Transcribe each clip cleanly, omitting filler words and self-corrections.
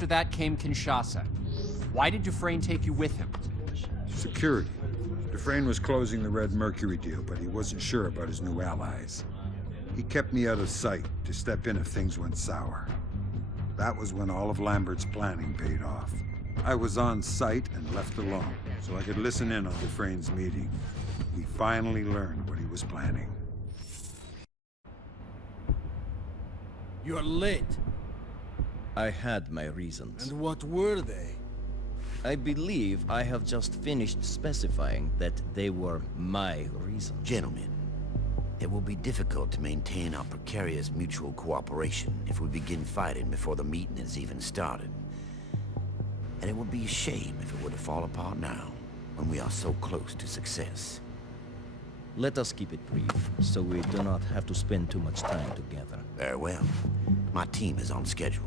After that came Kinshasa. Why did Dufresne take you with him? Security. Dufresne was closing the Red Mercury deal, but he wasn't sure about his new allies. He kept me out of sight to step in if things went sour. That was when all of Lambert's planning paid off. I was on site and left alone, so I could listen in on Dufresne's meeting. We finally learned what he was planning. You're late. I had my reasons. And what were they? I believe I have just finished specifying that they were my reasons. Gentlemen, it will be difficult to maintain our precarious mutual cooperation if we begin fighting before the meeting is even started. And it would be a shame if it were to fall apart now, when we are so close to success. Let us keep it brief, so we do not have to spend too much time together. Very well. My team is on schedule.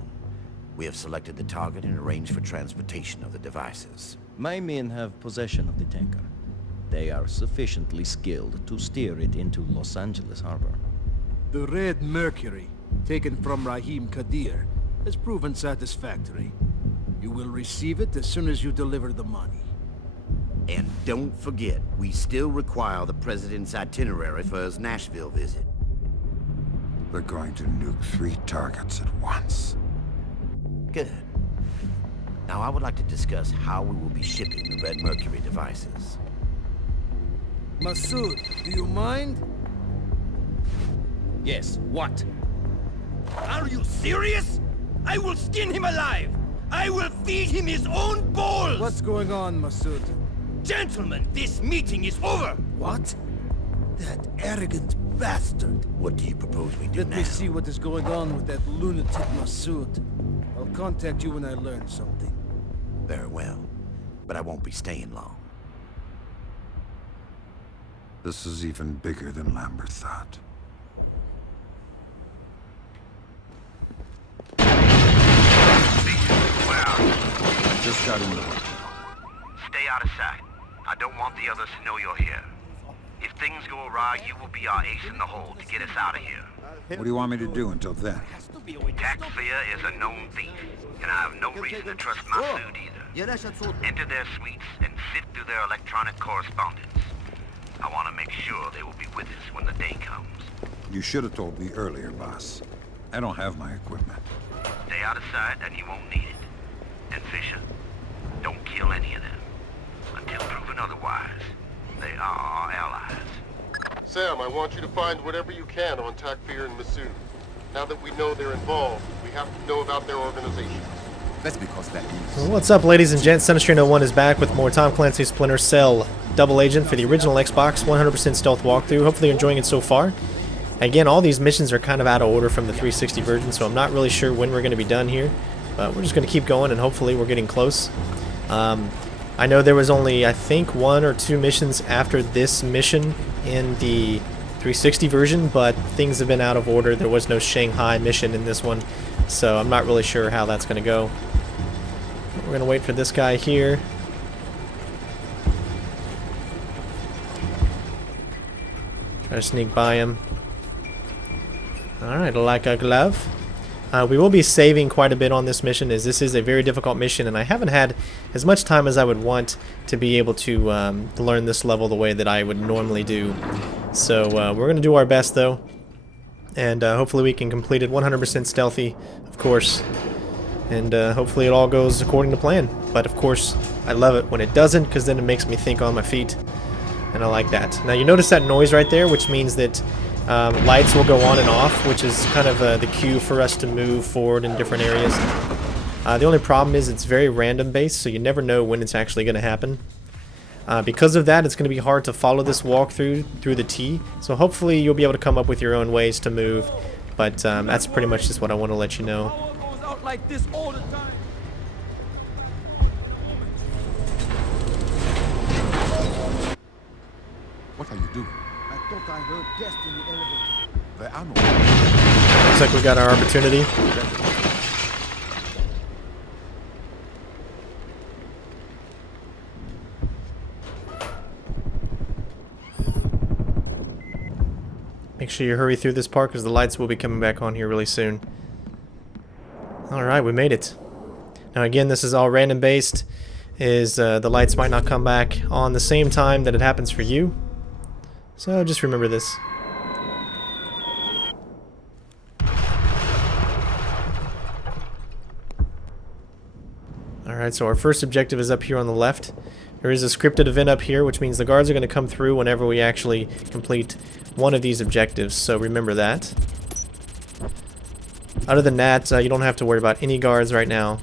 We have selected the target and arranged for transportation of the devices. My men have possession of the tanker. They are sufficiently skilled to steer it into Los Angeles Harbor. The Red Mercury, taken from Rahim Kadir, has proven satisfactory. You will receive it as soon as you deliver the money. And don't forget, we still require the President's itinerary for his Nashville visit. We're going to nuke 3 targets at once. Good. Now I would like to discuss how we will be shipping the Red Mercury devices. Masood, do you mind? Yes, what? Are you serious? I will skin him alive! I will feed him his own balls! What's going on, Masood? Gentlemen, this meeting is over! What? That arrogant bastard. What do you propose we do Let now? me see what is going on with that lunatic Masood. I'll contact you when I learn something. Very well, but I won't be staying long. This is even bigger than Lambert thought. Just got in the hotel. Stay out of sight. I don't want the others to know you're here. If things go awry, you will be our ace in the hole to get us out of here. What do you want me to do until then? Tax Fear is a known thief, and I have no reason to trust Masood either. Enter their suites and sift through their electronic correspondence. I want to make sure they will be with us when the day comes. You should have told me earlier, boss. I don't have my equipment. Stay out of sight and you won't need it. And Fisher, don't kill any of them. Until proven otherwise, they are our allies. Sam, I want you to find whatever you can on Takfir and Masood. Now that we know they're involved, we have to know about their organization. That's because that is. Well, what's up, ladies and gents? Sinistry01 is back with more Tom Clancy's Splinter Cell Double Agent for the original Xbox 100% stealth walkthrough. Hopefully you're enjoying it so far. Again, all these missions are kind of out of order from the 360 version, so I'm not really sure when we're going to be done here. But we're just going to keep going, and hopefully we're getting close. I know there was only, I think, 1 or 2 missions after this mission in the 360 version, but things have been out of order. There was no Shanghai mission in this one, so I'm not really sure how that's going to go. We're going to wait for this guy here. Try to sneak by him. Alright, like a glove. We will be saving quite a bit on this mission, as this is a very difficult mission, and I haven't had as much time as I would want to be able to learn this level the way that I would normally do. So we're going to do our best, though, and hopefully we can complete it 100% stealthy, of course, and hopefully it all goes according to plan. But of course, I love it when it doesn't, because then it makes me think on my feet, and I like that. Now you notice that noise right there, which means that lights will go on and off, which is kind of the cue for us to move forward in different areas. The only problem is it's very random based, so you never know when it's actually going to happen. Because of that, it's going to be hard to follow this walkthrough through the T, so hopefully you'll be able to come up with your own ways to move, but that's pretty much just what I want to let you know. What are you doing? I thought I heard guests in the elevator. The ammo. Looks like we got our opportunity. Make sure you hurry through this part, because the lights will be coming back on here really soon. Alright, we made it. Now again, this is all random based, the lights might not come back on the same time that it happens for you. So just remember this. Alright, so our first objective is up here on the left. There is a scripted event up here, which means the guards are going to come through whenever we actually complete one of these objectives, so remember that. Other than that, you don't have to worry about any guards right now.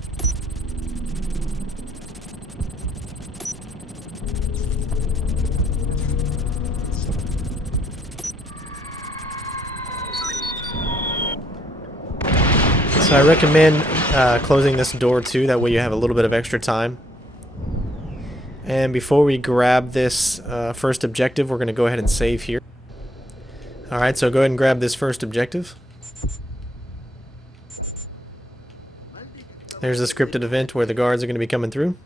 So I recommend closing this door too, that way you have a little bit of extra time. And before we grab this first objective, we're going to go ahead and save here. Alright, so go ahead and grab this first objective. There's a scripted event where the guards are going to be coming through.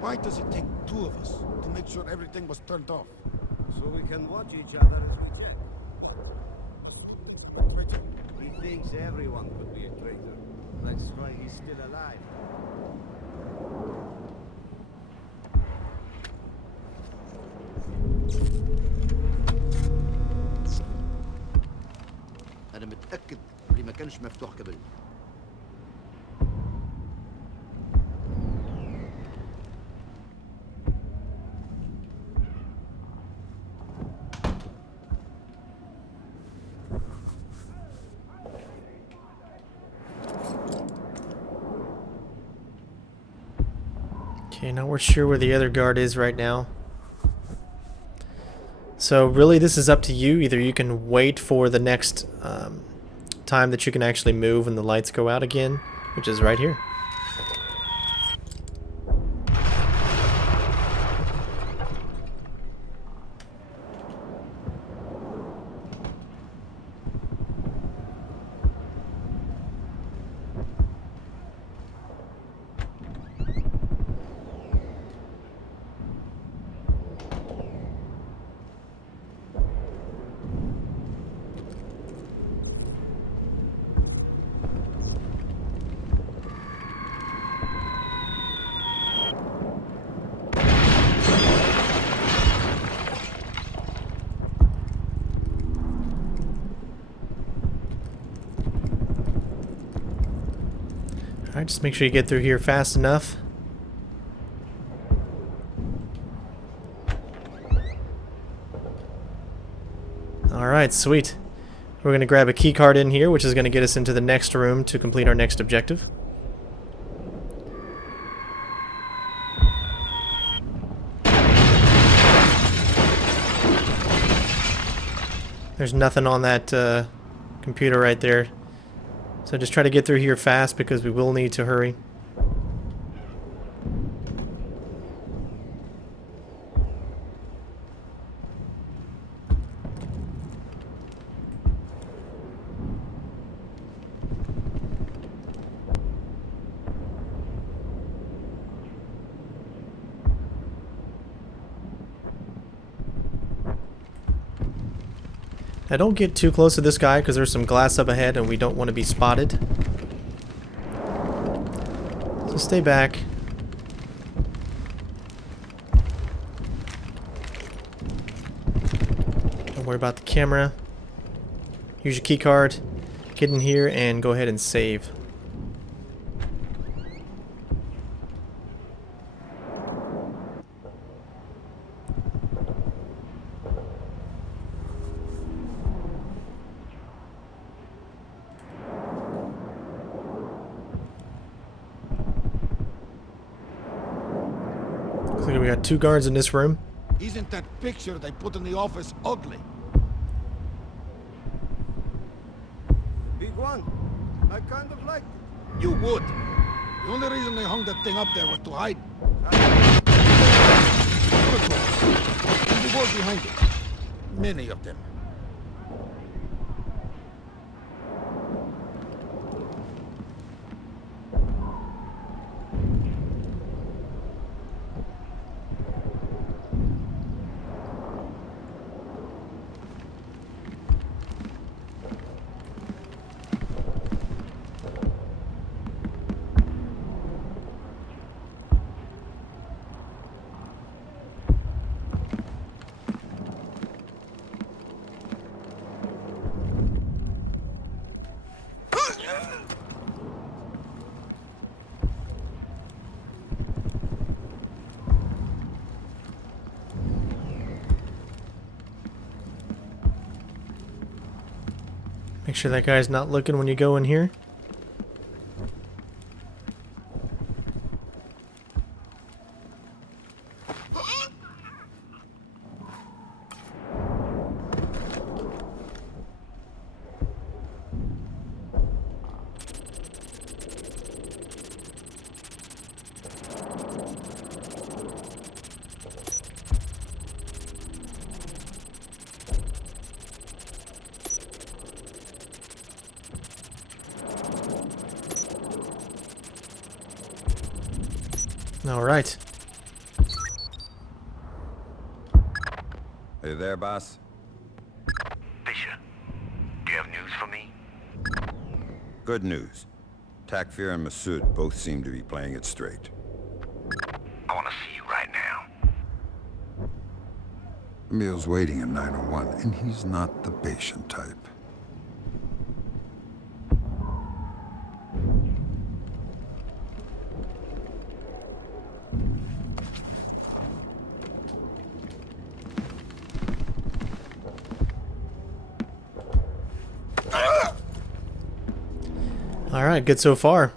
Why does it take two of us to make sure everything was turned off? So we can watch each other as we check. He thinks everyone could be a traitor. That's why he's still alive. أنا متأكد اللي ما كانش مفتوح قبل. Okay, not we're sure where the other guard is right now. So really this is up to you. Either you can wait for the next time that you can actually move and the lights go out again, which is right here. Alright, just make sure you get through here fast enough. Alright, sweet. We're going to grab a key card in here, which is going to get us into the next room to complete our next objective. There's nothing on that computer right there. So just try to get through here fast because we will need to hurry. Now don't get too close to this guy because there's some glass up ahead and we don't want to be spotted. So stay back. Don't worry about the camera. Use your key card. Get in here and go ahead and save. Looks like we got 2 guards in this room. Isn't that picture they put in the office ugly? Big one. I kind of like it. You would. The only reason they hung that thing up there was to hide. And the wall behind it. Many of them. Make sure that guy's not looking when you go in here. All right. Are you there, boss? Fisher, do you have news for me? Good news. Takfir and Masood both seem to be playing it straight. I want to see you right now. Emil's waiting in 901, and he's not the patient type. Alright, good so far.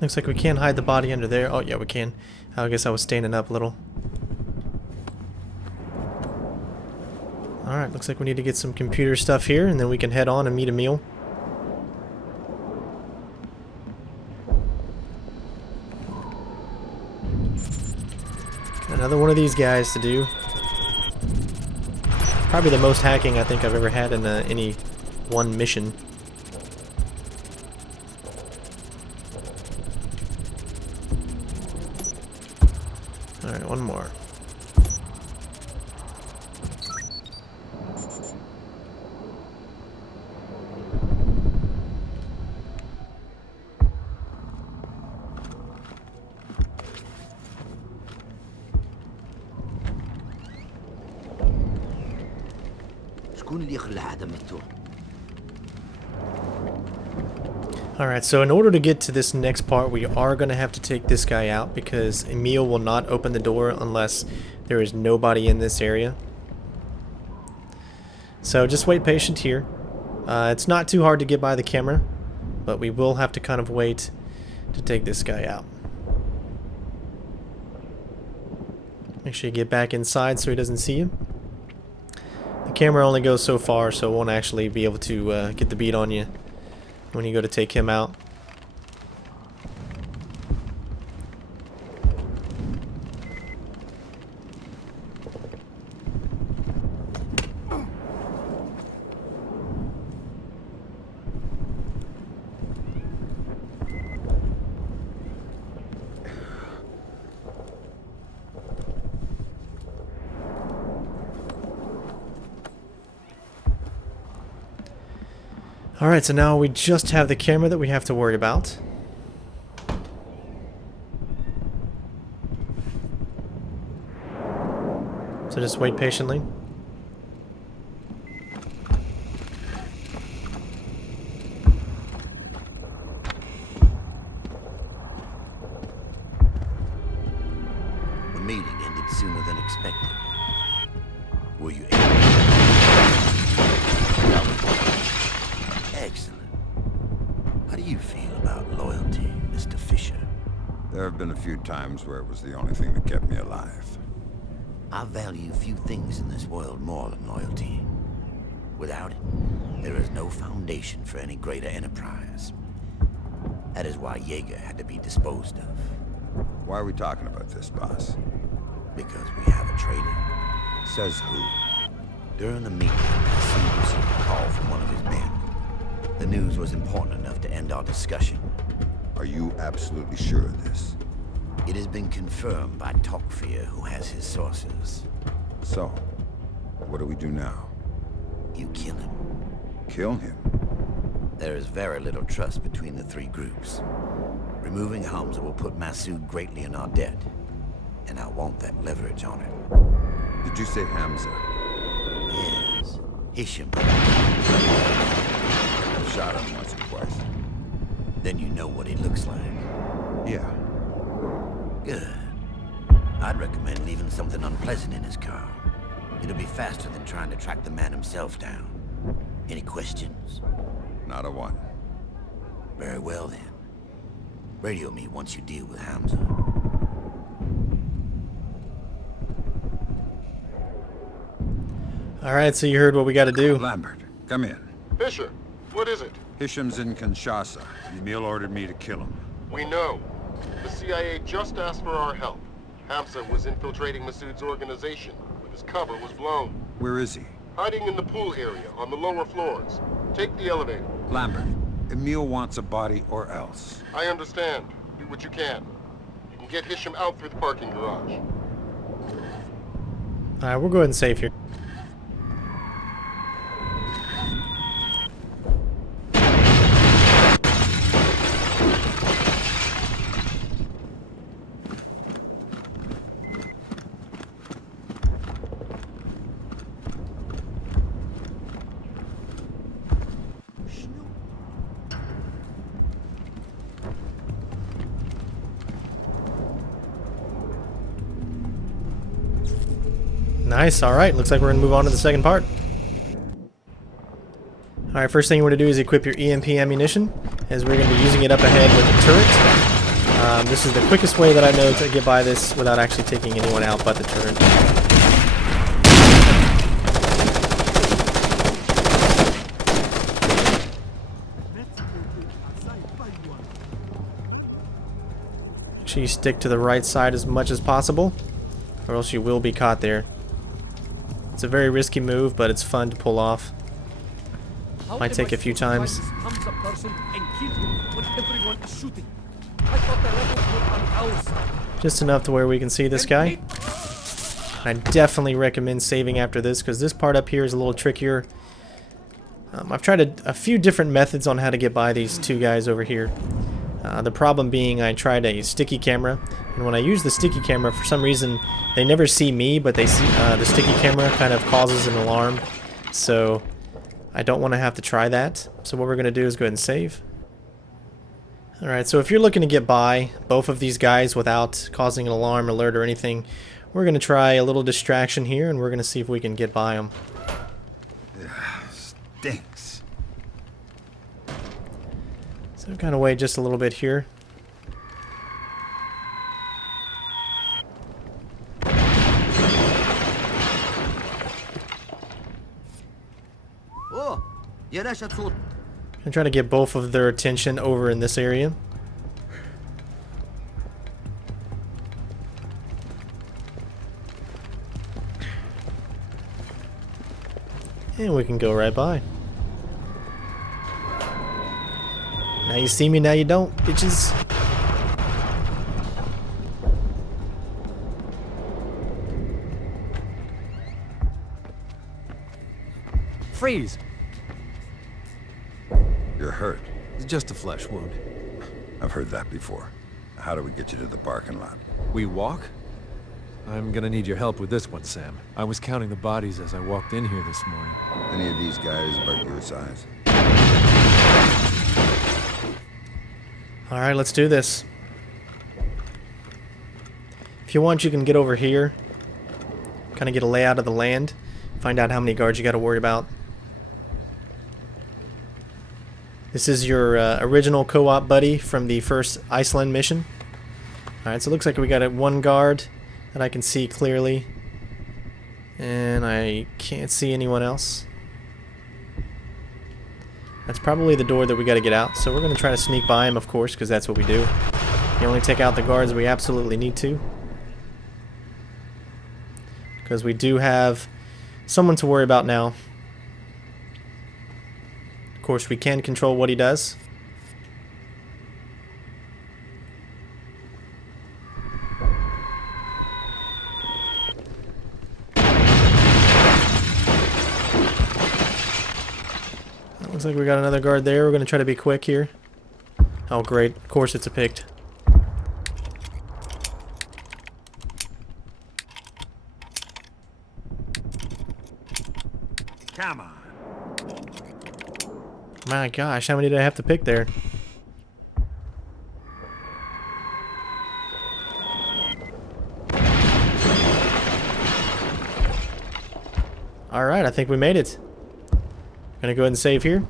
Looks like we can't hide the body under there. Oh, yeah, we can. I guess I was standing up a little. Alright, looks like we need to get some computer stuff here, and then we can head on and meet Emil. Got another one of these guys to do. Probably the most hacking I think I've ever had in any one mission. Alright, one more. Alright, so in order to get to this next part, we are going to have to take this guy out because Emil will not open the door unless there is nobody in this area. So just wait patient here. It's not too hard to get by the camera, but we will have to kind of wait to take this guy out. Make sure you get back inside so he doesn't see you. The camera only goes so far, so it won't actually be able to get the beat on you when you go to take him out. Alright, so now we just have the camera that we have to worry about. So just wait patiently. The meeting ended sooner than expected. Were you able? Excellent. How do you feel about loyalty, Mr. Fisher? There have been a few times where it was the only thing that kept me alive. I value few things in this world more than loyalty. Without it, there is no foundation for any greater enterprise. That is why Jaeger had to be disposed of. Why are we talking about this, boss? Because we have a traitor. Says who? During the meeting, I received a call from one of his men. The news was important enough to end our discussion. Are you absolutely sure of this? It has been confirmed by Takfir, who has his sources. So, what do we do now? You kill him. Kill him? There is very little trust between the three groups. Removing Hamza will put Masood greatly in our debt, and I want that leverage on it. Did you say Hamza? Yes. Hisham. I've shot him once or twice. Then you know what he looks like. Yeah. Good. I'd recommend leaving something unpleasant in his car. It'll be faster than trying to track the man himself down. Any questions? Not a one. Very well then. Radio me once you deal with Hamza. Alright, so you heard what we gotta do. Lambert, come in. Fisher, what is it? Hisham's in Kinshasa. Emil ordered me to kill him. We know. The CIA just asked for our help. Hamza was infiltrating Masood's organization, but his cover was blown. Where is he? Hiding in the pool area on the lower floors. Take the elevator. Lambert, Emil wants a body or else. I understand. Do what you can. You can get Hisham out through the parking garage. Alright, we'll go ahead and save here. Nice, alright, looks like we're going to move on to the second part. Alright, first thing you want to do is equip your EMP ammunition, as we're going to be using it up ahead with the turret. This is the quickest way that I know to get by this without actually taking anyone out but the turret. Make sure you stick to the right side as much as possible, or else you will be caught there. It's a very risky move, but it's fun to pull off. Might take a few times. Just enough to where we can see this guy. I definitely recommend saving after this, because this part up here is a little trickier. I've tried a few different methods on how to get by these two guys over here. The problem being I tried a sticky camera, and when I use the sticky camera, for some reason they never see me, but they see the sticky camera kind of causes an alarm, so I don't want to have to try that. So what we're going to do is go ahead and save. Alright, so if you're looking to get by both of these guys without causing an alarm, alert, or anything, we're going to try a little distraction here, and we're going to see if we can get by them. Stinks. So I'm kind of wait just a little bit here. Oh, I'm trying to get both of their attention over in this area. And we can go right by. Now you see me, now you don't, bitches. Freeze! You're hurt. It's just a flesh wound. I've heard that before. How do we get you to the parking lot? We walk? I'm gonna need your help with this one, Sam. I was counting the bodies as I walked in here this morning. Any of these guys about your size? Alright, let's do this. If you want, you can get over here. Kind of get a layout of the land. Find out how many guards you got to worry about. This is your original co-op buddy from the first Iceland mission. Alright, so it looks like we got one guard that I can see clearly. And I can't see anyone else. That's probably the door that we got to get out. So we're going to try to sneak by him, of course, because that's what we do. You only take out the guards we absolutely need to. Because we do have someone to worry about now. Of course, we can control what he does. Looks like we got another guard there. We're going to try to be quick here. Oh, great. Of course it's a picked. Come on. My gosh, how many did I have to pick there? Alright, I think we made it. Gonna go ahead and save here.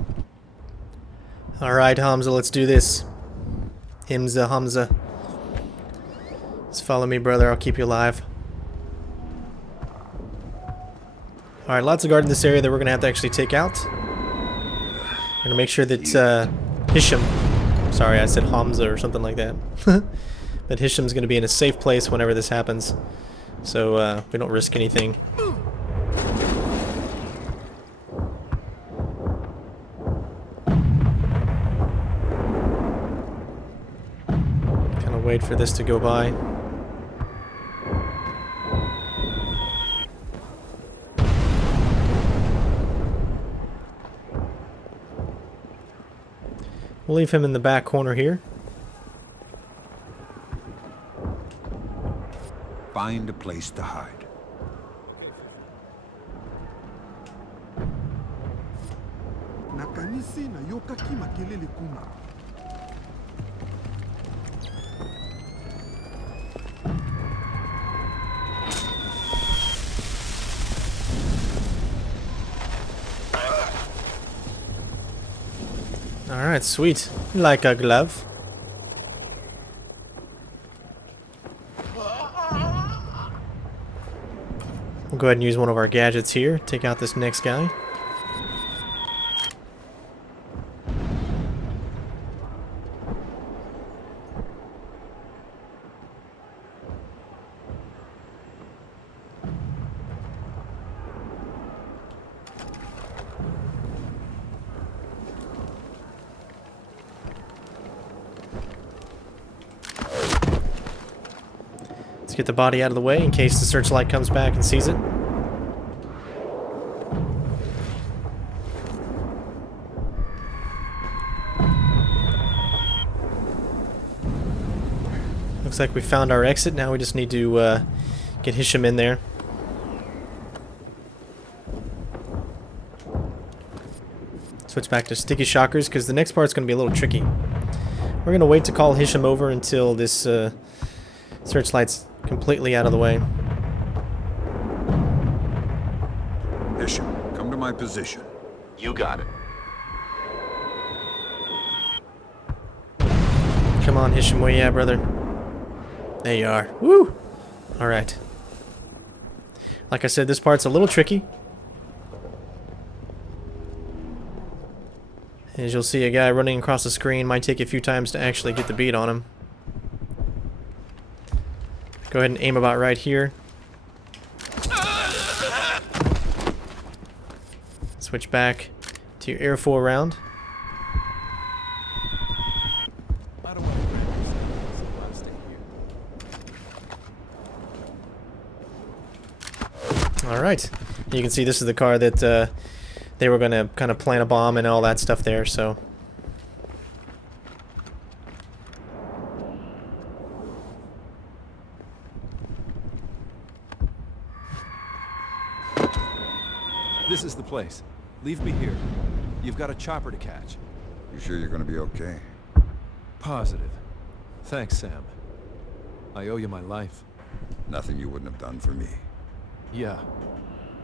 Alright, Hamza, let's do this. Hamza. Just follow me, brother. I'll keep you alive. Alright, lots of guard in this area that we're gonna have to actually take out. We're gonna make sure that Hisham, sorry, I said Hamza or something like that. That Hisham's gonna be in a safe place whenever this happens, so we don't risk anything. Kind of wait for this to go by. We'll leave him in the back corner here. Find a place to hide. Alright, sweet. Like a glove. We'll go ahead and use one of our gadgets here. Take out this next guy. Let's get the body out of the way in case the searchlight comes back and sees it. Looks like we found our exit. Now we just need to get Hisham in there. Switch back to sticky shockers because the next part's going to be a little tricky. We're going to wait to call Hisham over until this searchlight's completely out of the way. Hisham, come to my position. You got it. Come on, Hisham, where you at, brother? There you are. Woo! Alright. Like I said, this part's a little tricky. As you'll see, a guy running across the screen might take a few times to actually get the beat on him. Go ahead and aim about right here. Switch back to your air 4 round. Alright. You can see this is the car that they were going to kind of plant a bomb and all that stuff there, so... This is the place. Leave me here. You've got a chopper to catch. You sure you're gonna be okay? Positive. Thanks, Sam. I owe you my life. Nothing you wouldn't have done for me. Yeah,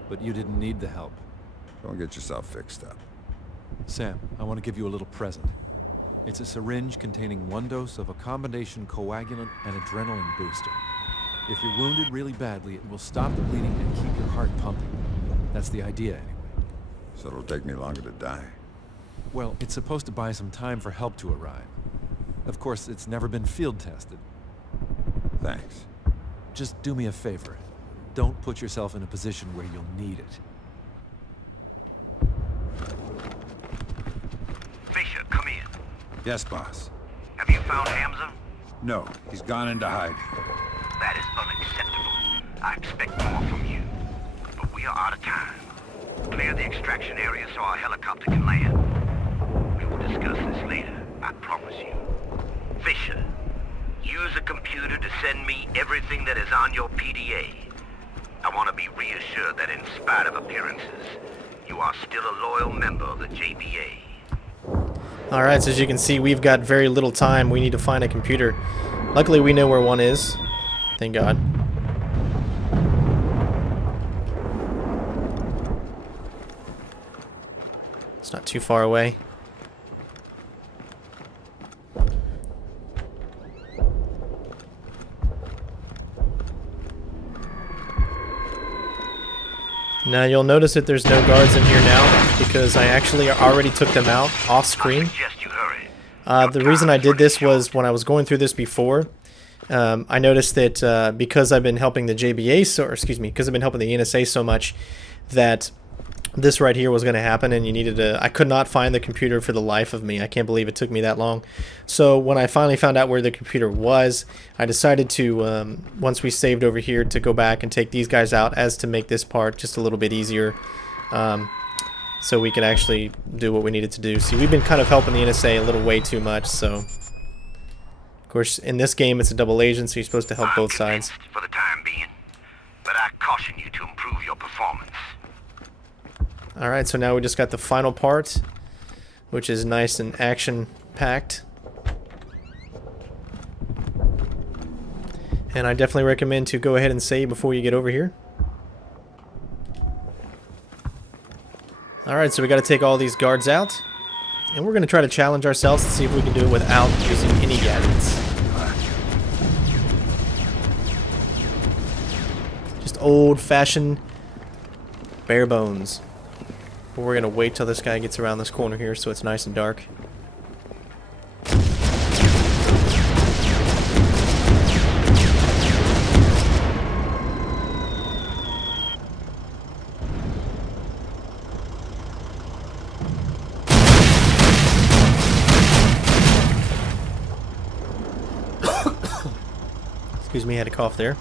but you didn't need the help. Don't get yourself fixed up. Sam, I want to give you a little present. It's a syringe containing 1 dose of a combination coagulant and adrenaline booster. If you're wounded really badly, it will stop the bleeding and keep your heart pumping. That's the idea, anyway. So it'll take me longer to die? Well, it's supposed to buy some time for help to arrive. Of course, it's never been field tested. Thanks. Just do me a favor. Don't put yourself in a position where you'll need it. Fisher, come in. Yes, boss. Have you found Hamza? No, he's gone into hiding. That is unacceptable. I expect more from you. But we are out of time. Clear the extraction area so our helicopter can land. We will discuss this later, I promise you. Fisher, use a computer to send me everything that is on your PDA. I want to be reassured that in spite of appearances, you are still a loyal member of the JBA. Alright, so as you can see, we've got very little time. We need to find a computer. Luckily, we know where one is. Thank God. It's not too far away. Now you'll notice that there's no guards in here now because I actually already took them out off screen. The reason I did this was when I was going through this before, I noticed that because I've been helping the JBA, or excuse me, because I've been helping the NSA so much, that this right here was going to happen, and you needed to. I could not find the computer for the life of me. I can't believe it took me that long. So when I finally found out where the computer was, I decided to, once we saved over here, to go back and take these guys out, as to make this part just a little bit easier, so we could actually do what we needed to do. See, we've been kind of helping the NSA a little way too much. So, of course, in this game, it's a double agent, so you're supposed to help both sides. For the time being, but I caution you to improve your performance. Alright, so now we just got the final part, which is nice and action-packed. And I definitely recommend to go ahead and save before you get over here. Alright, so we got to take all these guards out. And we're going to try to challenge ourselves to see if we can do it without using any gadgets. Just old-fashioned bare bones. We're going to wait till this guy gets around this corner here so it's nice and dark. Excuse me, I had a cough there.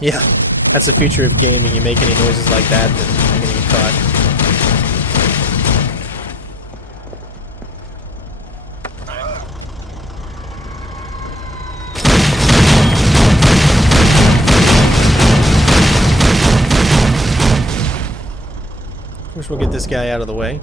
Yeah. That's the future of gaming. You make any noises like that, then you're gonna get caught. Of course, we'll get this guy out of the way.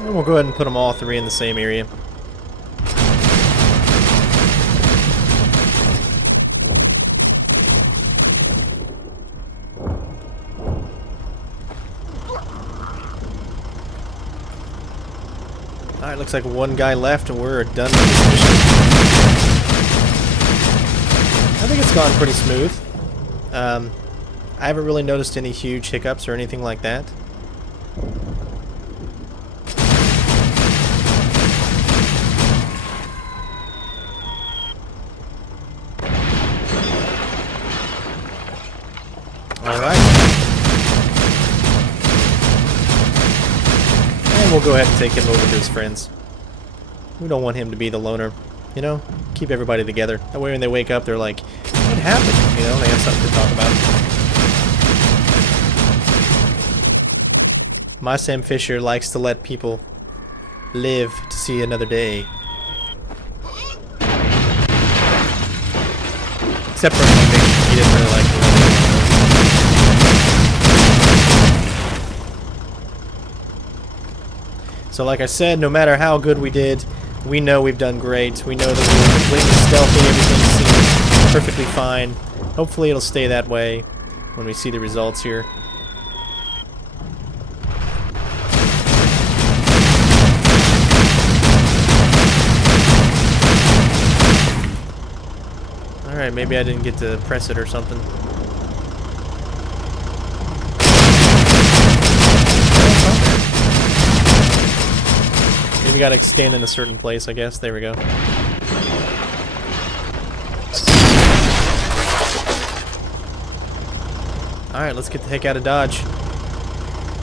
And we'll go ahead and put them all three in the same area. Alright, looks like one guy left and we're done with this mission. I think it's gone pretty smooth. I haven't really noticed any huge hiccups or anything like that. Alright. And we'll go ahead and take him over to his friends. We don't want him to be the loner. You know, keep everybody together. That way when they wake up, they're like, what happened? You know, they have something to talk about. My Sam Fisher likes to let people live to see another day. Except for conviction, he didn't really like to let it. So like I said, no matter how good we did, we know we've done great. We know that we were completely stealthy, everything seems perfectly fine. Hopefully it'll stay that way when we see the results here. Alright, maybe I didn't get to press it or something. Maybe gotta stand in a certain place, I guess. There we go. Alright, let's get the heck out of Dodge.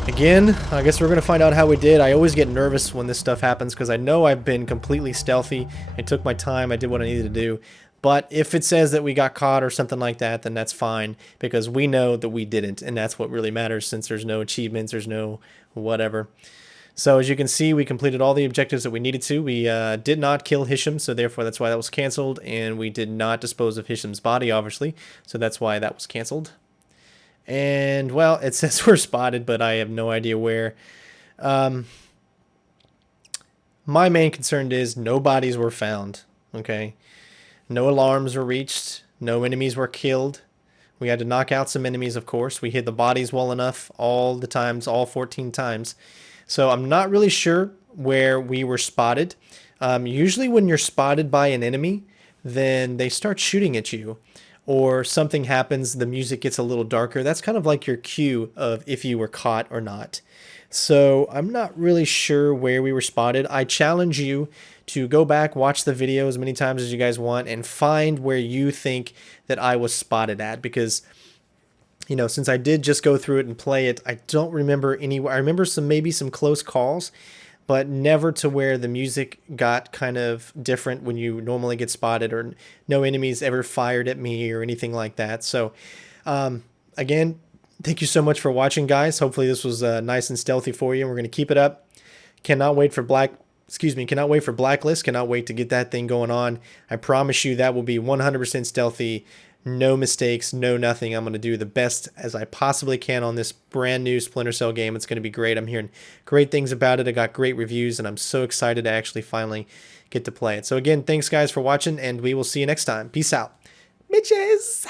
Again, I guess we're going to find out how we did. I always get nervous when this stuff happens because I know I've been completely stealthy. I took my time, I did what I needed to do. But if it says that we got caught or something like that, then that's fine because we know that we didn't. And that's what really matters since there's no achievements, there's no whatever. So as you can see, we completed all the objectives that we needed to. We did not kill Hisham, so therefore that's why that was canceled. And we did not dispose of Hisham's body, obviously. So that's why that was canceled. And, well, it says we're spotted, but I have no idea where. My main concern is no bodies were found, okay? No alarms were reached. No enemies were killed. We had to knock out some enemies, of course. We hit the bodies well enough all the times, all 14 times. So I'm not really sure where we were spotted. Usually when you're spotted by an enemy, then they start shooting at you. Or something happens, the music gets a little darker. That's kind of like your cue of if you were caught or not. So I'm not really sure where we were spotted. I challenge you to go back, watch the video as many times as you guys want, and find where you think that I was spotted at. Because, you know, since I did just go through it and play it, I don't remember anywhere. I remember maybe some close calls, but never to where the music got kind of different when you normally get spotted, or no enemies ever fired at me or anything like that. So, again, thank you so much for watching, guys. Hopefully this was nice and stealthy for you, and we're going to keep it up. Cannot wait for cannot wait for Blacklist. Cannot wait to get that thing going on. I promise you that will be 100% stealthy. No mistakes, no nothing. I'm going to do the best as I possibly can on this brand new Splinter Cell game. It's going to be great. I'm hearing great things about it. I got great reviews, and I'm so excited to actually finally get to play it. So again, thanks guys for watching, and we will see you next time. Peace out. Bitches!